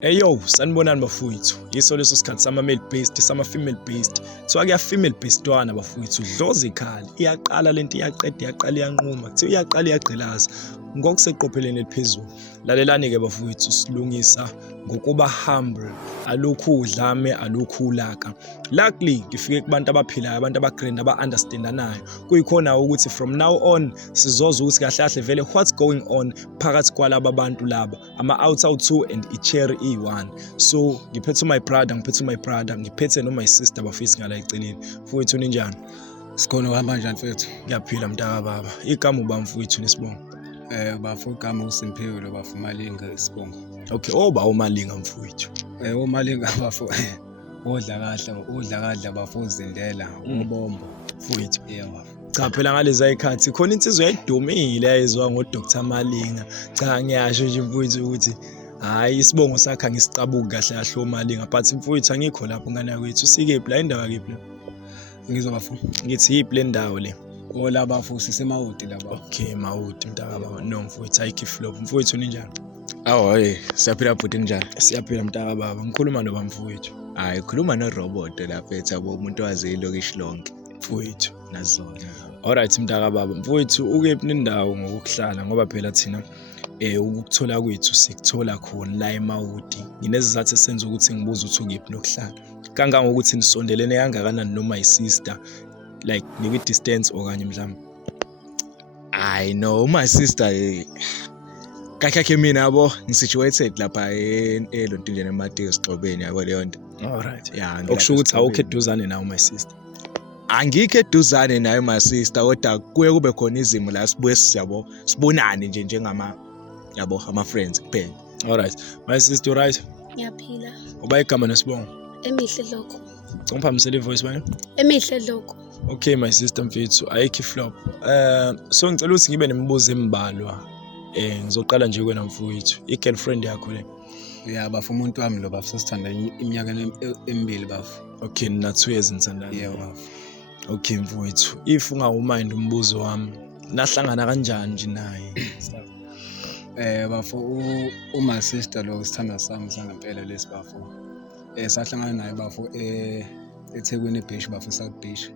Eyo, sanibonani bafowethu. Yiso leso sikhathi sama-male based, sama-female based. Kuthiwa kuya-female based-wana bafowethu, dlozi ikhali. Iyaqala lento iyaqeda, iyaqala iyanquma. Kuthiwa iyaqala iyagqilaza. Ngokuseqopheleni eliphezulu. Lalelani-ke bafowethu, silungisa ngokuba humble. Alukhu udlame, alukhu ulaka. Luckily, ngifike kubantu abaphilayo, abantu abagrand, aba-understandanayo. Kuyikhona ukuthi from now on sizozwa ukuthi kahle kahle vele what's going on phakathi kwalaba bantu laba. Ama-outer 2 and i-cherry e1. So ngiphethe my brother, ngiphethe no my sister bafisi ngala eceleni. Mfowethu ninjani? Sikhona uhamba kanjani mfethu? Ngiyaphila mntaka baba. Igama uba mfowethu nesibongo. Bafu igama uSimphiwe lo bafu Malinga isibongo. Okay, oba uMalinga mfowethu. uMalinga bafu udla kahle bafu uzindela ubombo mfowethu. Yebo. Cha phela ngalezi ayikhathi khona insizwe yayidumile yayizwa ngoDr Malinga. Cha ngiyasho nje mfowethu ukuthi hayi isibongo sakhe angisicabuki kahle kahle uMalinga, but mfowethu angikho lapho ngane yakwethu. Usikephi la indawo yakephi la? Ngizwa bafu. Ngithi yiphi le ndawo le? La bafu sisemawudi laba. Okay, mawudi mntaka baba. No mfowethu ayikho flop. Mfowethu ninjani? Hey, siyaphila futhi njani? Siyaphila mntaka baba. Ngikhuluma noba mfowethu. Hayi, khuluma noRobot lapha ethabo umuntu wazi ilokishi lonke. Mfowethu Nazona. Alright mntaka baba. Mfowethu ukephi nendawo ngokuhlala ngoba phela thina ukuthola kwethu sikuthola khona la eMawudi. Nginezizathu esenza ukuthi ngibuze ukuthi ukephi nokuhlala. Kangangokuthi nisondelene kangakanani no my sister, like nikwi distance okanye mhlawumbe. I know my sister kakhe mina yabo ngisituated lapha eLontinjeni eMateo Sixobeni yabo leyo nto. Alright. Yeah, okusho ukuthi awukho eduzane nawe my sister. Angikho eduzane nayo my sister kodwa kuye kube khona izimo la sibuye siyabo sibonane nje njengama yabo ama friends kuphela. Alright. My sister right? Ngiyaphila. Uba igama nesibongo. Emihle lokho. Ngiphamisela ivoice bani? Emihle lokho. Okay my sister mfethu ayikho flop. So ngicela ukuthi ngibe nemibuzo embalwa. Ngizoqala nje kwena mfowethu. I-girlfriend yakho le. Yeah, bafu umuntu wami lo bafu sesithanda iminyaka emibili bafu. Okay, na 2 years nithandana. Yebo bafu. Okay mfowethu. If ungawumind umbuzo wami, nahlangana kanjani nje naye? Bafu uma sister lo sithanda sami sangempela lesi bafu. Sahlangana naye bafu eThekwini Beach bafu South Beach.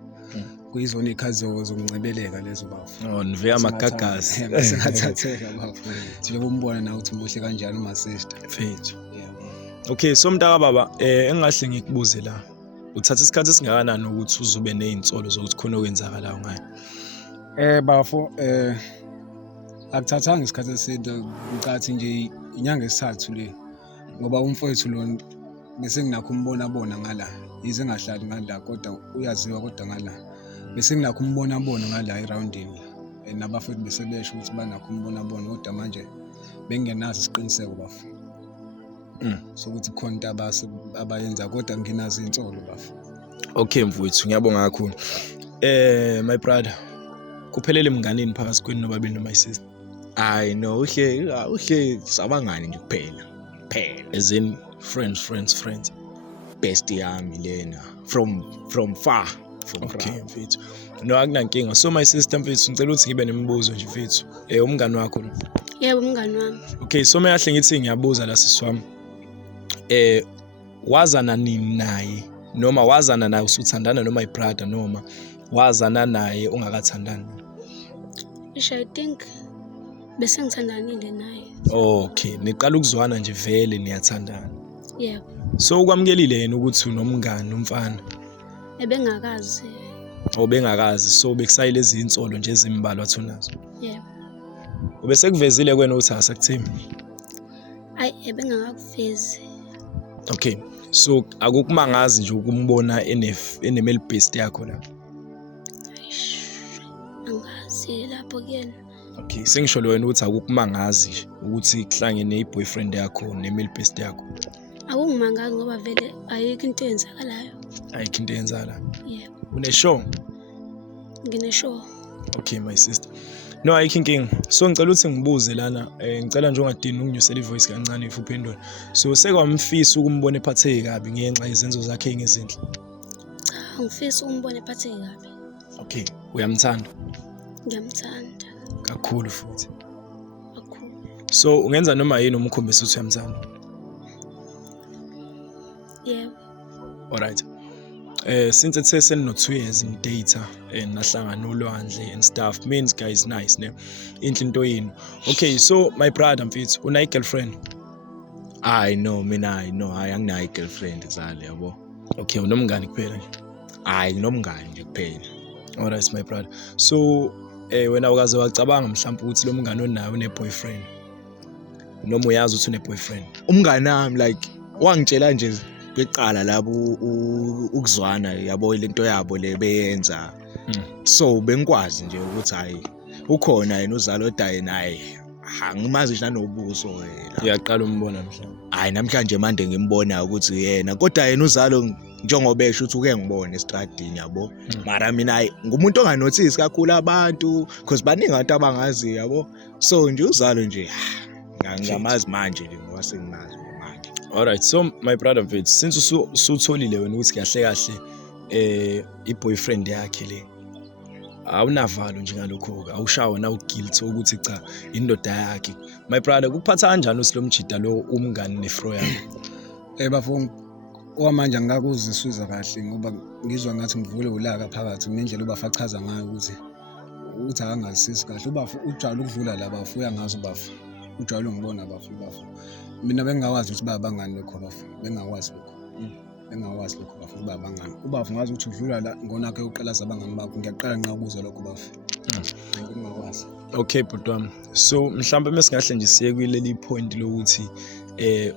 Kuyizona ikhazo zokuncebeleka lezo bafu. Oh, niveya magagasi. Singathatheka bafu. Njengoba umbona na ukuthi muhle kanjani uma sister. Mfethu. Yebo. Okay, so mntaka baba, engahle ngikubuze la. Uthatha isikhathi esingakanani ukuthi uzube nezinsolo zokuthi khona okwenzakalayo ngayo? Bafu akuthathanga isikhathi eside ngicathi nje inyanga esithathu le ngoba umfowethu lo bese nginakho umbona ngala yize ngahlali ngala kodwa uyaziwa kodwa ngala bese nginakho umbona ngala eroundini nabafowethu bese besho ukuthi banakho umbona kodwa manje bengenazo isiqiniseko bafu sokuthi khona into abayenza kodwa nginazo insolo bafu. Okay mfowethu ngiyabonga kakhulu. My brother, kuphelele mnganini phakathi kwenu nobabili no my sister? I know uhle sabangani nje kuphela. As in friends. Best yami lena from far. Okay mfethu. No akunankinga. So my sister mfethu ngicela ukuthi ngibe nemibuzo nje mfethu. Umngani wakho lo? Yebo umngani wami. Okay, so mayahle ngithi ngiyabuza la siswami. Wazana nini naye noma wazana naye usuthandana no my brother noma wazana naye ungakathandani? I think bese ngithandanile naye. Okay, niqala ukuzwana nje vele niyathandana. Yebo. So ukwamukelile yena ukuthi unomngani umfana? Ebengakazi. Bengakazi, so bekusayile lezi insolo nje ezimbalwa thunazo. Yebo. Ubese kuvezile kwena uthi asakuthembi? Ebengakuvezi. Okay, so akukumangazi nje ukumbona ene-male based yakho la? Angazi lapho kuyena. Okay, sengisho wena ukuthi akukumangazi nje ukuthi kuhlangene i-boyfriend yakho ne-male based yakho? Akungimangazi ngoba vele ayikho into eyenzakalayo. Ayikho into eyenzakalayo? Yebo. Une-show? Ngine-show. Okay my sister. No ayikho inkinga. So ngicela ukuthi ngibuze lana, ngicela nje ungadini unginyusela ivoice kancane if uphendula. So sekwamfisa ukumbona ephatheke kabi ngenxa yezenzo zakhe engezinhle? Cha, ngifisa ukumbona ephatheke kabi. Okay, uyamthanda? Ngiyamthanda. Kakhulu futhi. Kakhulu. So ungenza noma yini umkhombisa ukuthi uyamthanda? Yebo. Alright. Since it says no 2 years in data and nahlangana olwandle and stuff means guys nice ne inhle into yini. Okay, so my brother mfethu una girlfriend? Hayi no mina hayi anginayo girlfriend zali yabo. Okay, unomngani kuphela nje. Hayi nomngani nje kuphela. Alright my brother. So wena ukaze wacabanga mhlawumbe ukuthi lo mngani onayo une boyfriend? Noma uyazi ukuthi une boyfriend? Umngani nami like wangitshela nje beqala labo ukuzwana yabo lento yabo le beyenza. So bengikwazi nje ukuthi hayi ukhona yena uzalo odaye naye. Angimazi nje nanobuso la. Uyaqala umbona mhlawumbe. Hayi namhlanje manje ngimbona ukuthi yena kodwa yena uzalo njengoba esho ukuthi uke ngibone estradini yabo. Mara mina hayi ngumuntu onganothisi kakhulu abantu because baningi abantu abangazi yabo. So nje uzalo nje ngamazi manje nje ngoba sengimazi manje. Alright, so my brother mfethu since usutholile wena ukuthi kahle i-boyfriend yakhe le awunavalo nje ngalokho awushawa na uguilty ukuthi cha indoda yakhe. My brother kuphatha kanjani usilomjida lo umngani nefro yakho? Bafowethu okwamanje angakuziswiza kahle ngoba ngizwa ngathi ngivule ulaka phakathi nendlela ubafachaza ngayo ukuthi akangazisisi kahle ubafu ujwayele ukudlula la bafu uyangazi ubafu ujwayele ngibona bafu mina bengawazi ukuthi babangani lokho bafu bengawazi lokho bafu babangani ubafu ngazi ukuthi udlula la ngona ke uqalaza abangani bakho ngiyaqala nqa ukuzwa lokho bafu bengawazi. Okay butwami, so mhlawumbe mesingahle nje siye kuleli point lokuthi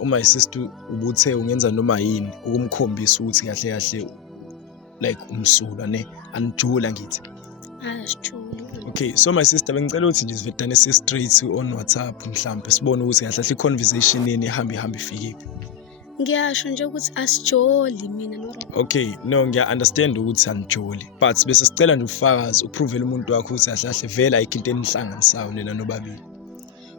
uma isister ubuthe ungenza noma yini ukumkhombisa ukuthi kahle like umsulwa ne anijula ngithi. Asijule. Okay, so my sister bengicela ukuthi nje sivedane straight on WhatsApp mhlawumbe sibone ukuthi kahle i-conversation yeni ihamba ifike. Ngiyasho nje ukuthi asijoli mina no. Okay, no ngiya-understand ukuthi anijoli but bese sicela nje ufakazi uprovele umuntu wakho ukuthi kahle vela ayikho into enihlanganisayo nina nobabili.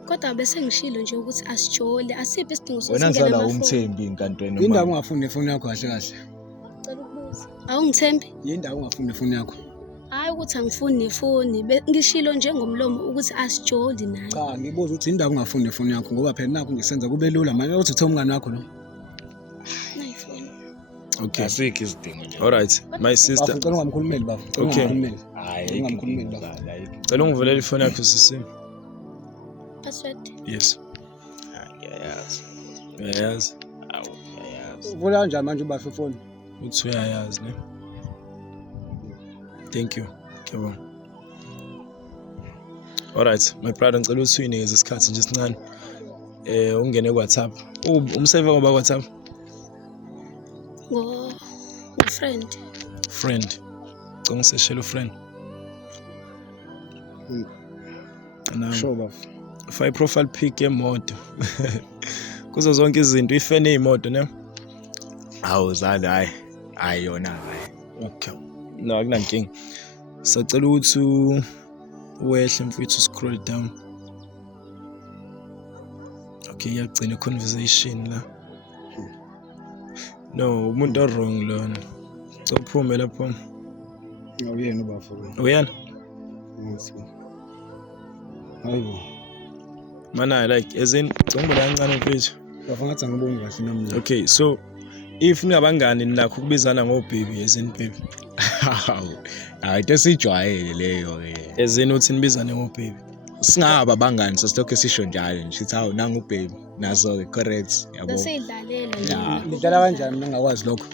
Kodwa bese ngishilo nje ukuthi asijoli asiphi isidingo sokuthi Wena ngizala umthembi inkantweni indawo ungafuni ifoni yakho kahle Ngicela ukubuza. Awungithembi? indawo ungafuni ifoni yakho. Hayi ukuthi angifuni nefoni ngishilo ngomlomo ukuthi asijoli naye. Cha ngibuza ukuthi indawo ungafuni ifoni yakho ngoba phela nakho ngisenza kube lula manje uthi uthe umngani wakho lo. Nayifoni. Okay. asikho isidingo nje. Alright, my sister. Ngicela ungamkhulumeli bafu. Okay. Hayi Ungamkhulumeli Cela ungivulele ifoni yakho sisi. Password. Yes. Ngiyayazi. Uyayazi. Uvula kanjani manje ubafu ifoni? Uthi uyayazi ne. Thank you. Kebona. Alright, my brother ngicela ukuthi uyinikeze isikhathi nje sincane. Ungene ku WhatsApp. Umsave ngoba WhatsApp. Ngo friend. Friend. Ngicela ngiseshele friend. Now, Sure bafu. fake profile pic yemoto. Kuzo zonke izinto ifene imoto ne. Hawu zali hayi yona hayi. Okay. No akunankinga. Sacela ukuthi uwehle mfethu scroll down. Okay, yagcina conversation la. No, umuntu wrong lona. Uphume lapho. Awuyena bafu. Uyena? Hayibo. Mana like as in ngicela kancane mfethu. Bafu ngathi angiboni kahle nami. Okay, so if ningabangani nakho kubizana ngo baby as in baby. Hayi tesijwayele leyo ke. As in uthi nibizane ngo baby. Singaba bangani sesitokho sisho njalo nje sithi hawu nangu baby nazo ke correct yabo. Besiyidlalela Yeah. nje. Ngidlala kanjani mina ngakwazi lokho?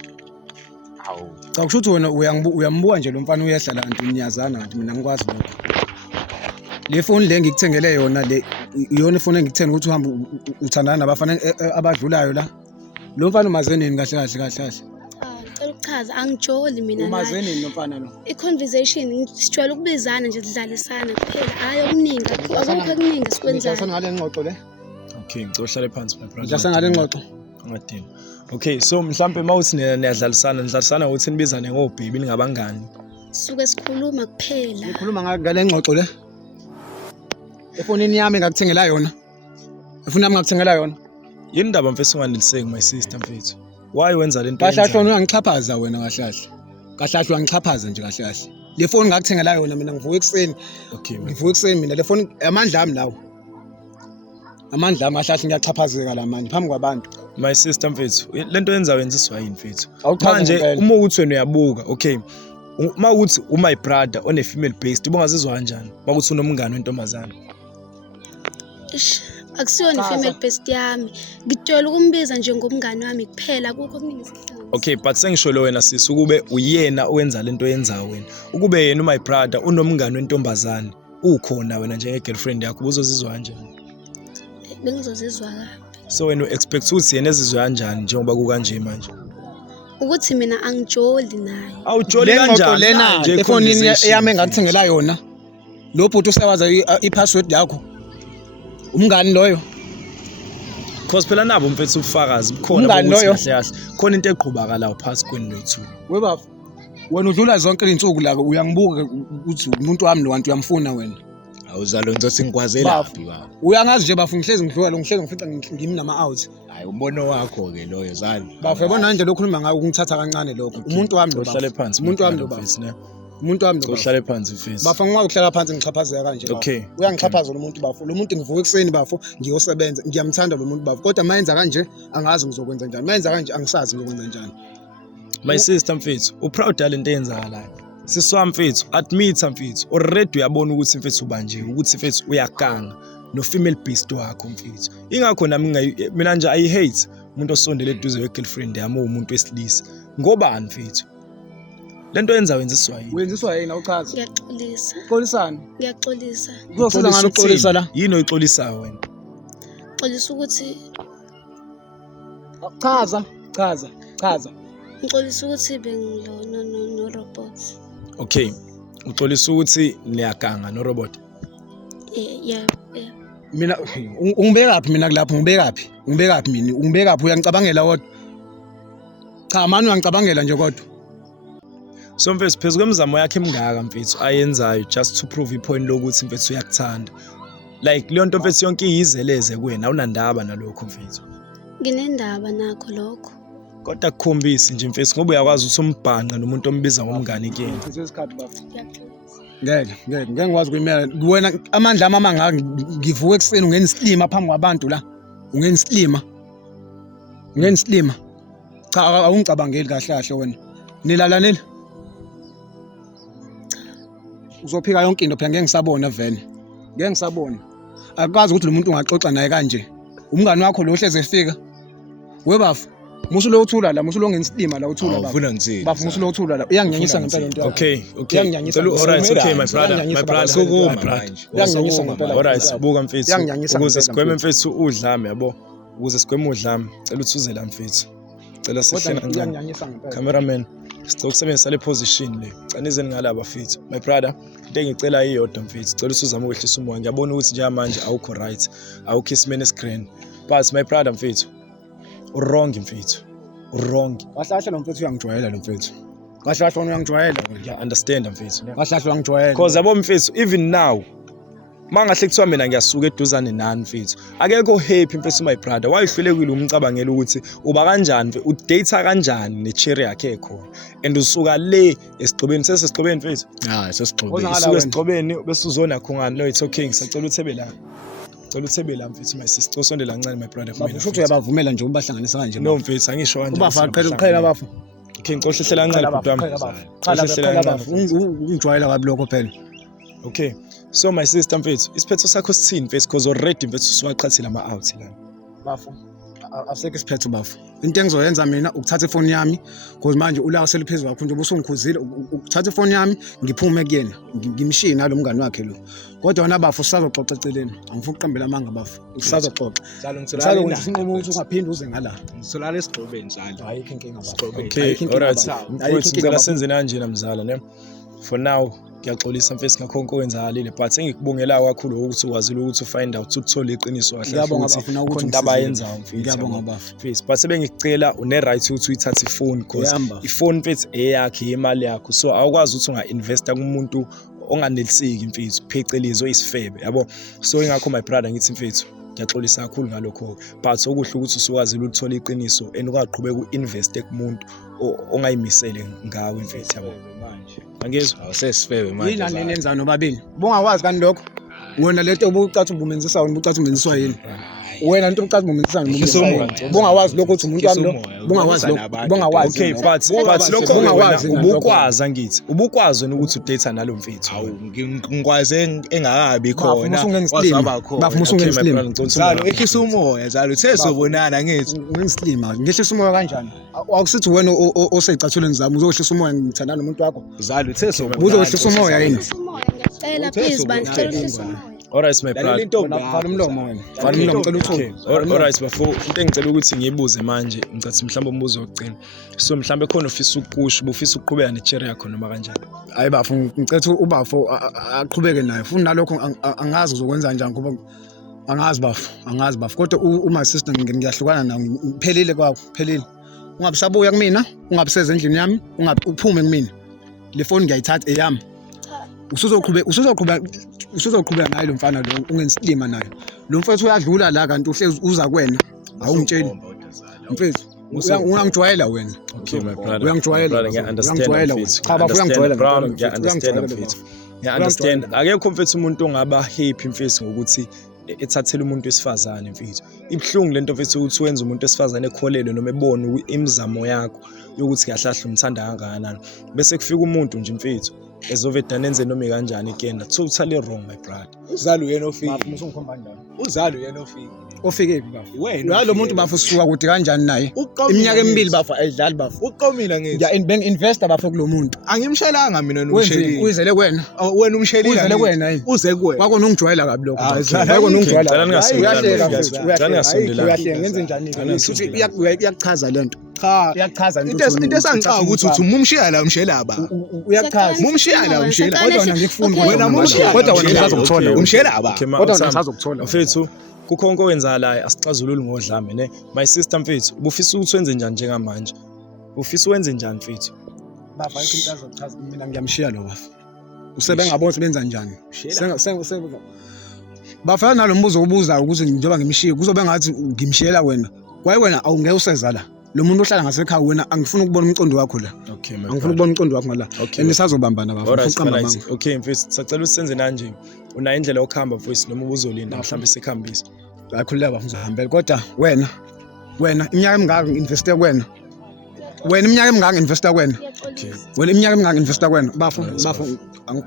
Hawu. Cha kusho ukuthi wena uyambuka nje lo mfana uyehla kanti niyazana kanti mina ngikwazi lokho. Le phone le ngikuthengele yona le iyona ifoni engikuthenge ukuthi uhambe uthandana nabafana abadlulayo la. Lo mfana umazenini kahle. Ngicela ukuchaza angijoli mina naye. Umazenini lo mfana lo. I-conversation sijwayele ukubizana nje sidlalisana kuphela hayi okuningi akukho okuningi Ngidlala sikwenzayo. ngale ngxoxo le. Okay, ngicela uhlale phansi my brother. Ngidlala ngale ngxoxo. Ngadini. Okay, so mhlambe mawuthi niyadlalisana ukuthi nibizane ngo baby ningabangani. Suke sikhuluma kuphela. Ngikhuluma ngale ngxoxo le. Efonini yami ngakuthengela yona. Efoni yami ngakuthengela yona. Yini ndaba mfethu unganiliseki my sister mfethu? Why wenza lento Kahlahlwa ungangichaphaza wena kahlahlwa. Kahlahlwa ungichaphaza nje kahlahlwa. Le phone ngakuthengela yona mina ngivuka ekseni. Okay. Ngivuka ekseni mina le phone amandla ami lawo. amandla amahlahle ngiyachaphazeka la manje phambi kwabantu. My sister mfethu lento yenza wenziswa yini mfethu Awuchaze manje ngempela. uma ukuthi wena uyabuka okay uma uthi my brother one female based ubongazizwa kanjani makuthi unomngane wentombazana Ish, akusiyona i-female best yami. Ngitshela ukumbiza njengomngane wami kuphela akukho okuningi esihlanganisa. okay but sengisho lo wena sisi ukube uyena owenza lento yenzayo wena ukube yena my brother unomngane wentombazana ukhona wena njenge girlfriend yakho uzozizwa kanjani Bengizozizwa kabi. so wena expect ukuthi yena ezizwe kanjani njengoba kukanje manje Ukuthi mina angijoli naye. awujoli Le ngxoxo kanjani lena Nje efonini conversation, yami mfethu. engakuthengela yona. Lo bhuti usewaza i-password yakho. Umngani loyo. Cause phela nabo mfethu ubufakazi bukhona Umngani bokuthi loyo. kahle kahle khona into eqhubakalayo phakathi kwenu noyithu Webaba. Wena udlula zonke izinsuku la uyangibuka ukuthi umuntu wami lo wantu uyamfuna wena. awuzalo ngizothi ngikwazelaphi baba Uyangazi nje bafu ngihlezi ngidlula lo ngihlezi ngifica ngimi nama out. hayi umbono wakho ke loyo zalo Bafu yabona nje lokhuluma ngayo ungithatha kancane lokho. Umuntu wami lo uhlale bafu. phansi Umuntu wami lo bafu. mfethu ne Umuntu wami lo bafu. uhlale phansi mfethu Bafu ngikwazi ukuhlala phansi ngichaphazeka kanje bafu. Okay. Uyangichaphaza lo muntu bafu. Lo muntu ngivuka ekseni bafu ngiyosebenza ngiyamthanda lo muntu bafu. Kodwa mayenza kanje angazi ngizokwenza njani. Mayenza kanje angisazi ngizokwenza njani. my sister mfethu uproud talent eyenzakalayo siswa mfethu admit mfethu already uyabona ukuthi mfethu ubanje ukuthi mfethu uyaganga no female based wakho mfethu ingakho nami mina nje I hate umuntu osondele eduze we girlfriend yami umuntu wesilisa ngobani mfethu lento yenza wenziswa yini Wenziswa yini awuchaza? Ngiyaxolisa. Xolisana. Ngiyaxolisa. Kuzosiza ngani ukuxolisa la? yini oyixolisayo wena Xolisa ukuthi Chaza. ngixolisa ukuthi bengilona no robot. okay uxolisa ukuthi niyaganga no robot Yeah. Mina ungibekaphi mina kulapho ngibekaphi mina ungibekaphi uyangicabangela kodwa cha manje uyangicabangela nje kodwa so mfethu phezulu kwemizamo yakhe emingaka mfethu ayenzayo just to prove ipoint lokuthi mfethu uyakuthanda like leyo nto mfethu yonke iyizeleze kuwena awunandaba nalokho mfethu Nginendaba nakho lokho. kodwa kukhombisi nje mfethu ngoba uyakwazi ukuthi umbhanqa nomuntu ombiza ngomngane kuyena isikhathi bafo Ngiyaxolisa. ngeke ngikwazi kuyimela kuwena amandla ama mangaka ngivuka ekseni ungena isilima phambi kwabantu la ungena isilima cha awungicabangeli kahle kahle wena nilalanela uzophika yonke into phela ngeke ngisabona vele ngeke ngisabona akwazi ukuthi lo muntu ungaxoxa naye kanje umngani wakho lo hleze efika webafu musulo uthula la musulo ngenisilima la uthula bafu awufuna ngithini bafu musulo uthula la uyanginyanyisa ngempela into yakho. okay Uyanginyanyisa Cela alright okay my brother Uyanginyanyisa sokuma my brother manje Uyanginyanyisa ngempela. alright buka mfethu Uyanginyanyisa ukuze ngempela, sigweme mfethu. mfethu udlame yabo ukuze sigweme udlame cela uthuze la mfethu cela sihle Kodwa kancane uyanginyanyisa ngempela. cameraman sicela ukusebenzisa le position le canizeni ngalaba mfethu my brother into engicela iyodwa mfethu cela usuzama ukwehlisa umoya ngiyabona ukuthi njengamanje awukho right awukho isimene escreen but my brother mfethu wrong mfethu wrong Kahle lo mfethu uyangijwayela lo mfethu. Kahle wona uyangijwayela wena. ngiya understand mfethu Kahle uyangijwayela. because yabo mfethu even now mangahle kuthiwa mina ngiyasuka eduzane nani mfethu akekho happy mfethu my brother wayihlulekile umcabangela ukuthi uba kanjani mfethu udate kanjani necherry yakhe ekhona and usuka le esigqobeni sesigqobeni mfethu sesigxobile Ozala usuka wena. esigqobeni bese uzona khongani lo it's okay ngisacela uthebela cela uthebela mfethu my sister usondela kancane my brother Bafu futhi uyabavumela nje ubahlanganisa kanje. no mfethu angisho kanje Ubafa qhela bafu. okay ngixohlehlela kancane bhuti wami Qhala bafu. Ungijwayela kabi lokho phela. okay so my sister mfethu isiphetho sakho sithini mfethu because already mfethu usuwaqhathile ama-out la Bafu. Asekho isiphetho bafu. Into engizoyenza mina ukuthatha ifoni yami because manje ulaka seliphezulu kakhulu nje ubusungikhuzile ukuthatha ifoni yami ngiphume kuyena ngimshiye nalo mngani wakhe lo. Kodwa wona bafu sisazoxoxa eceleni. Angifuni ukuqambela amanga bafu. Sisazoxoxa. Sisazowenza isinqumo ukuthi ungaphindi uze ngala. ngitholala esigxobeni njalo Ayikho inkinga bafu. Esigxobeni. okay alright mfethu ngicela senzeni kanjena mzala ne for now ngiyaxolisa mfethu ngakho konke okwenzakalile but engikubongelayo kakhulu ukuthi ukwazile ukuthi ufind out uthole iqiniso kahle Ngiyabonga ukuthi bafuna ukuthi khona into abayenzayo mfethu Ngiyabonga yabo. bafu. mfethu but sebengicela une-right ukuthi uyithathe ifoni because Yamba. ifoni mfethu eyakhe imali yakho so awukwazi ukuthi unga-investa kumuntu onganeliseki mfethu phecelezi oyisifebe yabo so ingakho my brother ngithi mfethu ngiyaxolisa kakhulu ngalokho but okuhle ukuthi usukwazile ukuthola iqiniso and ungaqhubeka u-investe kumuntu ongayimisele ngawe mfethu yabo manje angizwa awusesifebe Yini manje nenzani nobabini? Ubungakwazi kani lokho? wena lento obucathi ubumenzisa wena ubucathi umenziswa yini wena into obucathi umenzisa Ngishisa umoya. bungawazi lokho uthi umuntu wami lo bungawazi lokho bungawazi Okay, but lokho Bungawazi wena lokho. ubukwazi angithi. Ubukwazi wena ukuthi udate nalo mfethu. Hawu ngikwazi engakabi khona. Waziwaba khona. Bafuna Okay, my usungengislima. brother, ngicela Zalo umoya. ehlisa umoya zalo uthe sobonana ngithi. Ngislima ngehlisa umoya kanjani akusithi wena oseyicathulweni zami uzohlisa umoya ngithanda nomuntu wakho Zalo uthe sobonana. uzohlisa umoya yini Umoya ngiyacela please bani ngicela uhlise umoya. Alright my Lalela brother. intombi vala umlomo wena vala umlomo ngicela Okay. uthume Alright bafo into engicela ukuthi ngiyibuze manje ngicathi mhlawumbe umbuzo wokugcina. So mhlawumbe khona ufisa ukusho ubufisa ukuqhubeka necherry yakho noma kanjani. hayi bafo ngicela ubafo aqhubeke naye futhi nalokho angazi uzokwenza kanjani ngoba angazi bafo kodwa uma sister ngiyahlukana nawe ngiphelile kwakho phelile ungabisabuya kumina ungabiseza endlini yami uphume kumina le phone ngiyayithatha eyami usuzoqhubeka naye lo mfana lo ungensilima naye lo mfethu uyadlula la kanti uhlezi uza kuwena awungitsheli mfethu uyangijwayela wena Okay my brother. Uyangijwayela, Brother, bafo. ngiya-understand Uyangijwayela mfethu. wena. Cha, bafo, uyangijwayela, Brown, mfethu. ngiya-understand Uyangijwayela, mfethu. bafo. Ngiya-understand. Akekho mfethu umuntu ongaba happy mfethu ngokuthi ethathele umuntu wesifazane mfethu. Ibhlungu lento mfethu ukuthi wenza umuntu wesifazane ekholelwe noma ebone imizamo yakho yokuthi kahle kahle umthanda kangakanani. Bese kufika umuntu nje mfethu ezovedana enze noma kanjani ikenda. Totally wrong my brother. Uzalo yena ofike. Bafo musungikhomba njalo Uzalo yena ofike. ofike phi bafo Wena. lo muntu bafo sisuka kude kanjani naye Uqomile iminyaka emibili ngithi. bafo ayidlali bafo Uqomile ngithi. investor bafo kulo muntu Angimshelanga mina wenzeni nomshelile. uyizele kwena Wena umshelile. Uyizele kuwena yini? Uze kuwena. kwakona ungijwayela kabi lokho Ah, bafo. Zala, Kwakona ungijwayela Cela kabi. ningasondelani, Uyahleka mfethu. mfethu, Cela uyahleka. ningasondelani. Uyahleka ngenze njani Cela futhi ningasondelani. iyakuchaza lento Cha. iyakuchaza Into esangixaka ukuthi uthi umumshiya la umshiya ba. uyakuchaza Mumshiya la umshiya. kodwa wena ngikufuni Okay. Wena mumshiya. kodwa wena ngisazokuthola Umshiya ba. Okay, kodwa wena Usama, ngisazokuthola mfethu kukho konke okwenzakalayo asixazululi ngodlame ne. My sister mfethu ubufisa ukuthi wenze njani njengamanje? Ufisa wenze njani mfethu? bafo ayikho into azokuchaza mina ngiyamshiya lo bafo usebengabona ukuthi benza njani bafana nalo mbuzo ubuza ukuthi njengoba ngimshiye kuzobe ngathi ngimshiyela wena kwaye wena awungeke useza la lo muntu ohlala ngasekhaya wena angifuni ukubona umcondo wakho la Okay my angifuni brother. ukubona umcondo wakho ngala Okay. enisazobambana bafo Alright, uqamba fine, manga okay mfethu sacela usenze kanje. Una indlela yokuhamba voice noma ubuzolinda mhlawumbe sekuhambisa. akhulula bafo uzohambela kodwa wena iminyaka emingaka ngi-investe kuwena wena iminyaka emingaka ngi-investe kuwena Okay. wena iminyaka emingaka ngi-investe kuwena bafo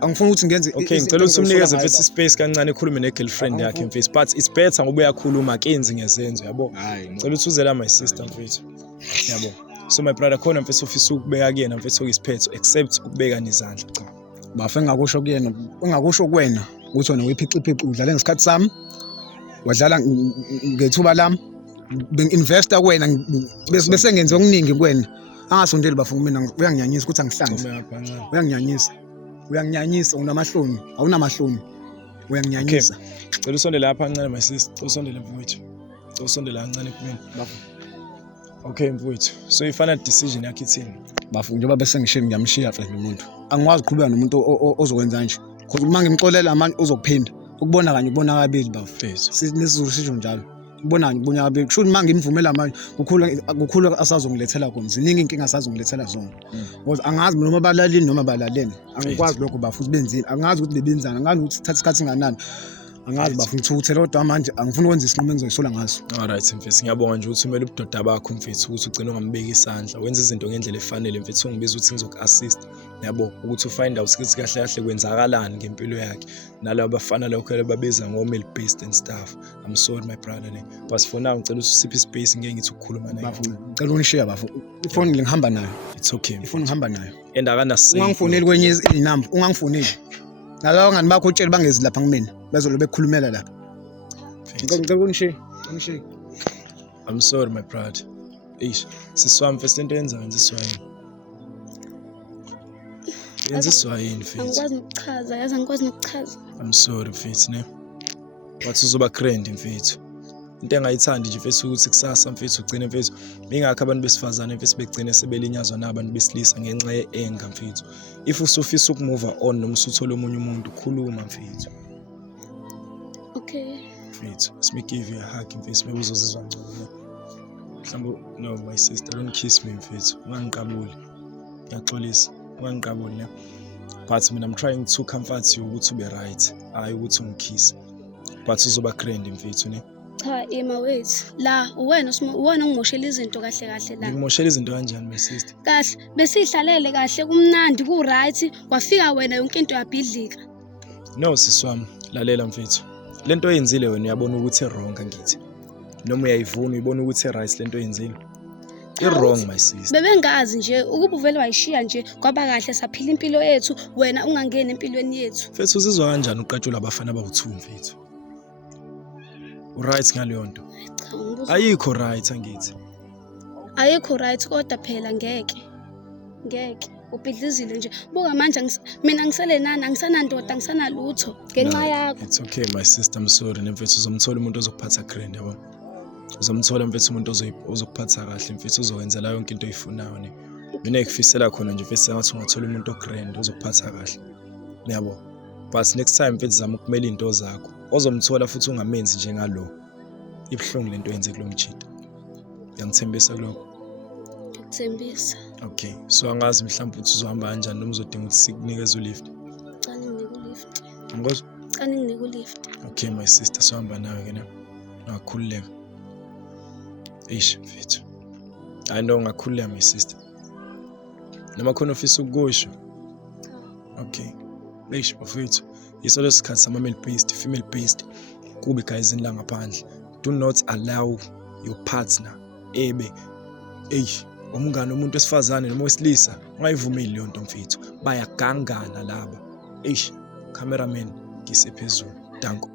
angifuni ukuthi ngenze Okay, ngicela ukuthi umnikeze mfethu space kancane ekhulume ne-girlfriend yakhe mfethu but it's better ngoba uyakhuluma kenzi ngezenzo yabo. Hayi. Ngicela ukuthi uze la my sister mfethu. Yabo. So my brother khona mfethu ofisa ukubeka kuyena mfethu okisiphetho except ukubeka nizandla cha. bafo engakusho kuwena ukuthi wena uyiphici udlale ngesikhathi sami wadlala ngethuba lami bengi-investa kuwena bese ngenze okuningi kuwena angasondeli bafo kumina uyanginyanyisa ukuthi angihlanze Uma yapha. uyanginyanyisa unamahloni awunamahloni uyanginyanyisa Cela usondele lapha kancane my sister. Cela usondele mfowethu. Cela usondele kancane kumina. Okay mfowethu. So ifana decision yakhe ithini? bafo njengoba bese ngishilo ngiyamshiya friend umuntu angikwazi ukuqhubeka nomuntu ozokwenza nje because uma ngimxolela manje uzokuphinda ukubona kanye ubona kabili bafo Mfethu. nesizulu sisho njalo ubona kanye ubona kabili kusho uma ngimvumela manje kukhulu asazongilethela khona ziningi inkinga asazongilethela zona because angazi noma balalini noma balaleni angikwazi lokho bafo ukuthi benzini angazi ukuthi bebenzana angazi ukuthi thatha isikhathi singanani angazi bafo ngithukuthela kodwa manje angifuni ukwenza isinqumo engizoyisola ngaso Alright mfethu ngiyabonga nje ukuthi umele ubudoda bakho mfethu ukuthi ugcine ungambeki isandla wenza izinto ngendlela efanele mfethu ungibiza ukuthi ngizoku-assist yabo ukuthi ufind out ukuthi kahle kahle kwenzakalani ngempilo yakhe nalabo bafana lokho babiza ngo-male based and stuff. I'm sorry my brother ne but for now ngicela ukuthi usiphe ispace ngeke ngithi ukukhuluma naye. bafo ngicela ungishiya bafo ifoni ngihamba nayo It's okay ifoni ngihamba nayo and akanasave. ungangifoneli kwenye inamba ungangifoneli nalawo ngani bakho utshela bangezi lapha kumina bezolo bekhulumela lapha ngicela ungishiye I'm sorry my brother. Eish siswami mfethu lento yenzayo yenziswa yini? Yenziswa yini mfethu? Angikwazi nokuchaza yazi angikwazi nokuchaza. I'm sorry mfethu ne. Wathi uzoba grand mfethu. Into engayithandi nje mfethu ukuthi kusasa mfethu ugcine mfethu mingakho abantu besifazane mfethu begcine sebelinyazwa nabantu besilisa ngenxa ye-anger mfethu. If usufisa ukumove on noma usuthola omunye umuntu khuluma mfethu. Okay. Mfethu let me give you a hug mfethu maybe uzozizwa ngcono. Mhlawumbe no my sister don't kiss me mfethu ungangiqabuli. Ngiyaxolisa ungangiqabuli ne. But mina I'm trying to comfort you ukuthi ube right hayi ukuthi ungikiss. but uzoba grand mfethu ne. Cha Emma wethu la uwena ongimoshela izinto kahle kahle la. Ngimoshela izinto kanjani my sister? Kahle besihlalele kahle kumnandi ku right kwafika wena yonke into yabhidlika. No siswami, lalela mfethu. Lento oyenzile wena uyabona ukuthi wrong ngithi. Noma uyayivuna uyibona ukuthi right lento oyenzile. I-wrong my sister. Bebengazi nje ukuba uvele wayishiya nje kwaba kahle saphila impilo yethu wena ungangena empilweni yethu. Mfethu uzizwa kanjani uqatshula abafana abawu2 mfethu? Right ngaleyo nto. Cha ngibuza. Ayikho right angithi. Ayikho right kodwa phela ngeke. Ubhidlizile nje. Buka manje mina ngisele nani angisanandoda ngisanalutho ngenxa yakho. It's okay my sister, I'm sorry mfethu uzomthola umuntu ozokuphatha grand yabo. Uzomthola mfethu umuntu ozokuphatha kahle mfethu uzowenzela yonke into oyifunayo ne. Mina ekufisela khona nje mfethu ngathi ungathola umuntu grand ozokuphatha kahle. Yabo. But next time mfethu zama ukumela into zakho. Ozomthola futhi ungamenzi njengalo. Ibhlungu lento yenze kulomjito. Ngiyangithembisa kuloko. Ngikuthembisa. Okay. So angazi mhlawumbe uthi uzohamba kanjani noma uzodinga ukuthi sikunikeze ulift. Cani nginika ulift. Ngoba Cani nginika ulift. okay my sister sohamba nawe ke na. Ngakhululeka. Eish mfethu. I know ngakhululeka my sister. Noma khona ofisa ukusho. Okay. Eish mfethu. Yiso lesikhathi sama male based, female based. Kubi guys la ngaphandle. Do not allow your partner ebe umngane umuntu wesifazane noma wesilisa ungayivumeli leyo nto mfethu bayagangana laba cameraman ngise phezulu danko.